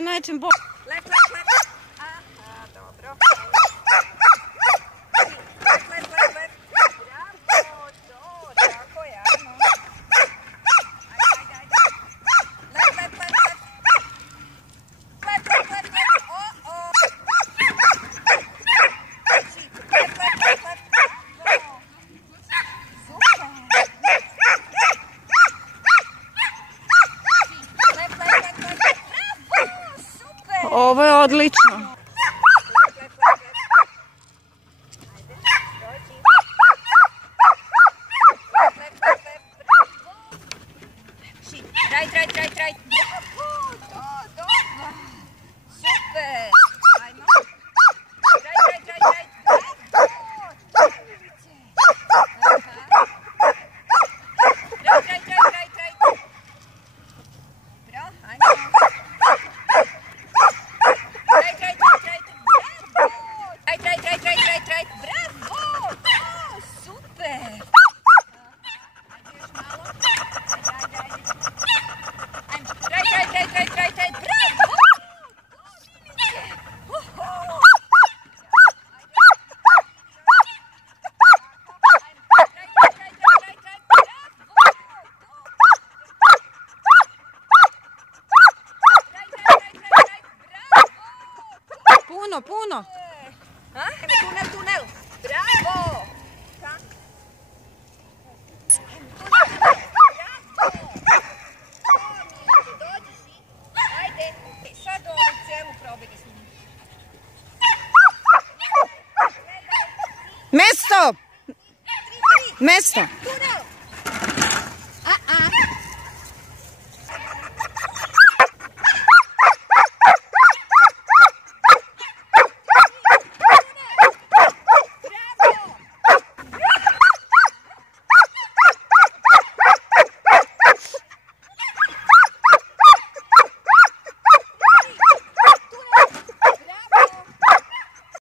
sa najčim bolje. Lep, lep, lep. Aha, dobro. Lep, lep, lep, lep. Bravo, to, tako je, ajmo. Ajde, ajde, ajde. Lep, lep, lep, lep. Lep, lep, lep, lep. O, o. Lep, lep, lep, lep. Bravo. Super. Lep, lep, lep, lep. Bravo, super. Ovo je odlično. Traj. Bravo, to, dobro. Super. Ajmo. Traj. Bravo. Traj. Bra, ajmo. Traj. Bravo. To, super. Ajde još malo. Ajmo. Traj. Bravo. Puno. Tunel. Bravo. Dođi si. Ajde. Sad ovu celu probegi s njim. Mesto! Tunel.